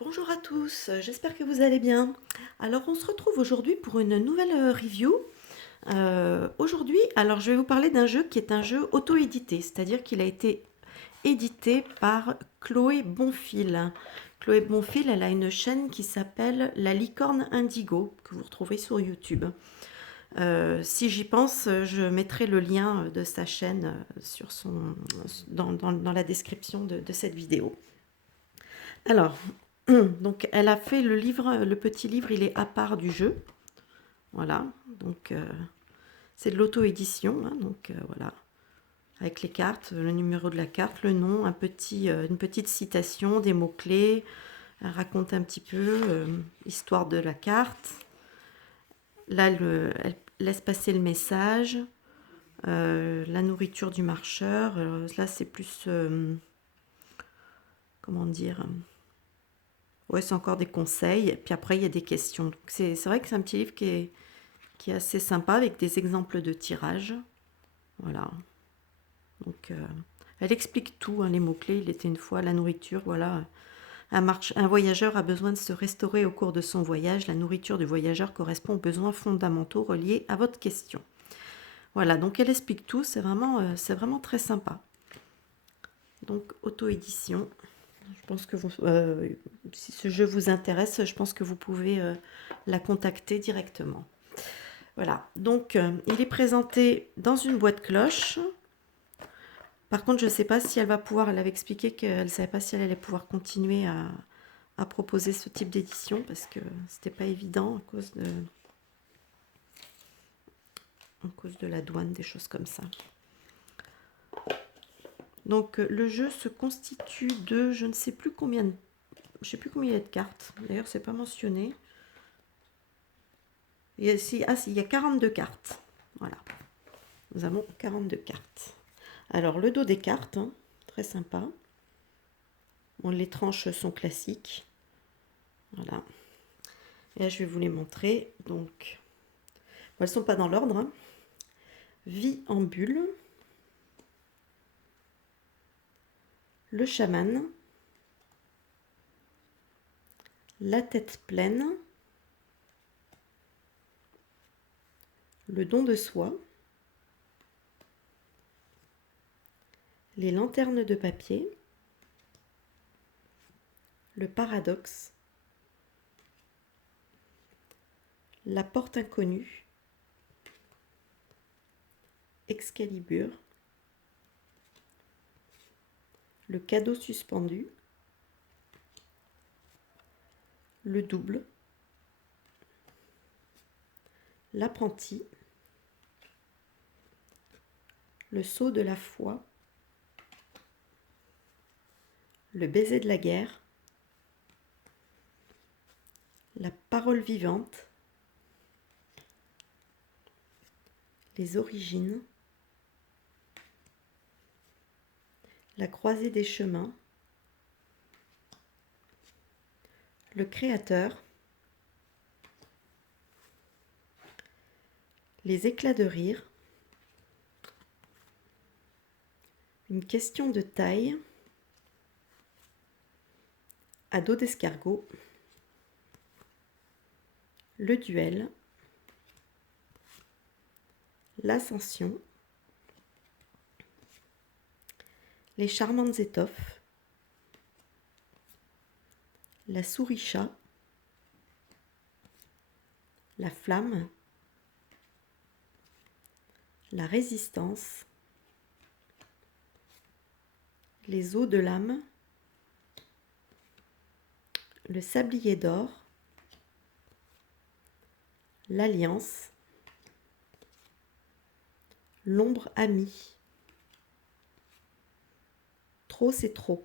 Bonjour à tous, j'espère que vous allez bien. Alors on se retrouve aujourd'hui pour une nouvelle review. Aujourd'hui, alors je vais vous parler d'un jeu qui est un jeu auto-édité, c'est-à-dire qu'il a été édité par Chloé Bonfil. Chloé Bonfil, elle a une chaîne qui s'appelle La Licorne Indigo, que vous retrouvez sur YouTube. Si j'y pense, je mettrai le lien de sa chaîne dans la description de cette vidéo. Alors, donc elle a fait le livre, le petit livre, il est à part du jeu. Voilà, donc c'est de l'auto-édition, hein, donc voilà, avec les cartes, le numéro de la carte, le nom, une petite citation, des mots-clés. Elle raconte un petit peu l'histoire de la carte. Là, elle laisse passer le message, la nourriture du marcheur. Là, c'est plus, comment dire, ouais, c'est encore des conseils. Et puis après, il y a des questions. Donc c'est vrai que c'est un petit livre qui est assez sympa avec des exemples de tirage. Voilà. Donc elle explique tout, hein, les mots-clés. Il était une fois la nourriture, voilà. Un voyageur a besoin de se restaurer au cours de son voyage. La nourriture du voyageur correspond aux besoins fondamentaux reliés à votre question. Voilà, donc elle explique tout. C'est vraiment très sympa. Donc auto-édition. Je pense que si ce jeu vous intéresse, je pense que vous pouvez la contacter directement. Voilà, donc il est présenté dans une boîte cloche. Par contre, je ne sais pas si elle va pouvoir, elle avait expliqué qu'elle ne savait pas si elle allait pouvoir continuer à proposer ce type d'édition parce que c'était pas évident à cause de la douane, des choses comme ça. Donc le jeu se constitue de, je ne sais plus combien, je sais plus combien il y a de cartes. D'ailleurs, c'est pas mentionné. Il y a, si, il y a 42 cartes. Voilà. Nous avons 42 cartes. Alors le dos des cartes, hein, très sympa. Bon, les tranches sont classiques. Voilà. Et là, je vais vous les montrer. Donc, bon, elles ne sont pas dans l'ordre, hein. Vie en bulle. Le chaman. La tête pleine. Le don de soi. Les lanternes de papier. Le paradoxe. La porte inconnue. Excalibur. Le cadeau suspendu. Le double. L'apprenti. Le sceau de la foi. Le baiser de la guerre. La parole vivante. Les origines. La croisée des chemins. Le créateur. Les éclats de rire. Une question de taille. À dos d'escargot. Le duel. L'ascension. Les charmantes étoffes. La souris-chat. La flamme. La résistance. Les eaux de l'âme. Le sablier d'or. L'alliance. L'ombre amie. Trop c'est trop.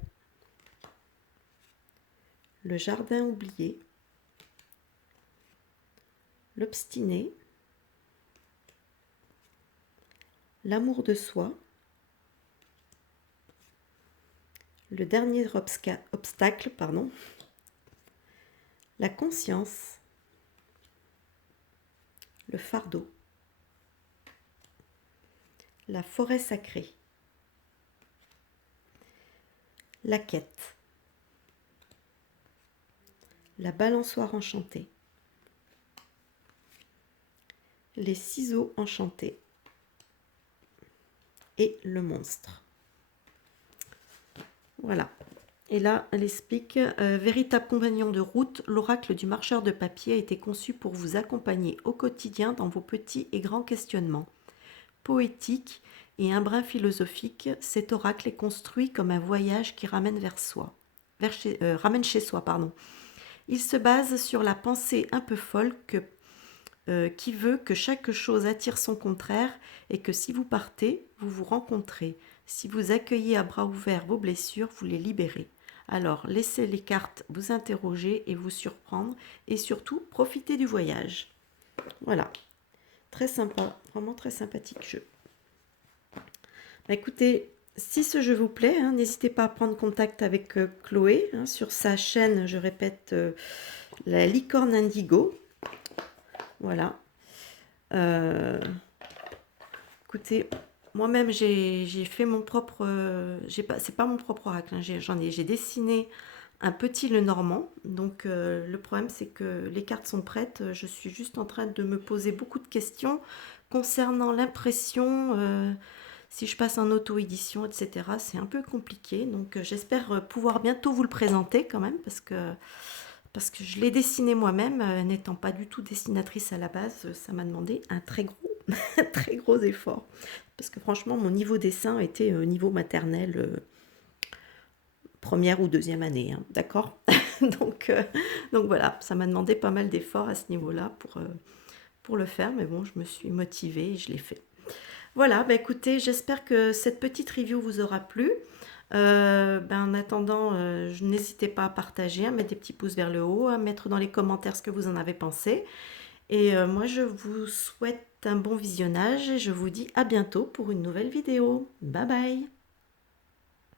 Le jardin oublié. L'obstiné. L'amour de soi. Le dernier obstacle, pardon. La conscience. Le fardeau. La forêt sacrée. La quête. la balançoire enchantée, les ciseaux enchantés et le monstre. Voilà. Et là, elle explique, véritable compagnon de route, l'oracle du marcheur de papier a été conçu pour vous accompagner au quotidien dans vos petits et grands questionnements. Poétique et un brin philosophique, cet oracle est construit comme un voyage qui ramène ramène chez soi, pardon. Il se base sur la pensée un peu folle qui veut que chaque chose attire son contraire et que si vous partez, vous vous rencontrez. Si vous accueillez à bras ouverts vos blessures, vous les libérez. Alors, laissez les cartes vous interroger et vous surprendre et surtout, profitez du voyage. Voilà, très sympa, vraiment très sympathique jeu. Bah, écoutez, si ce jeu vous plaît, hein, n'hésitez pas à prendre contact avec Chloé hein, sur sa chaîne, je répète, la licorne indigo. Voilà. Écoutez, moi-même j'ai fait mon propre, c'est pas mon propre oracle, hein, j'ai dessiné un petit Lenormand. Donc le problème c'est que les cartes sont prêtes, je suis juste en train de me poser beaucoup de questions concernant l'impression, si je passe en auto-édition, etc. C'est un peu compliqué, donc j'espère pouvoir bientôt vous le présenter quand même, parce que je l'ai dessiné moi-même, n'étant pas du tout dessinatrice à la base, ça m'a demandé un très gros, très gros effort. Parce que franchement, mon niveau dessin était niveau maternel, première ou deuxième année, hein, d'accord. donc voilà, ça m'a demandé pas mal d'efforts à ce niveau-là pour le faire, mais bon, je me suis motivée et je l'ai fait. Voilà, bah écoutez, j'espère que cette petite review vous aura plu. En attendant, n'hésitez pas à partager, à mettre des petits pouces vers le haut, à mettre dans les commentaires ce que vous en avez pensé. Et moi, je vous souhaite un bon visionnage et je vous dis à bientôt pour une nouvelle vidéo. Bye bye!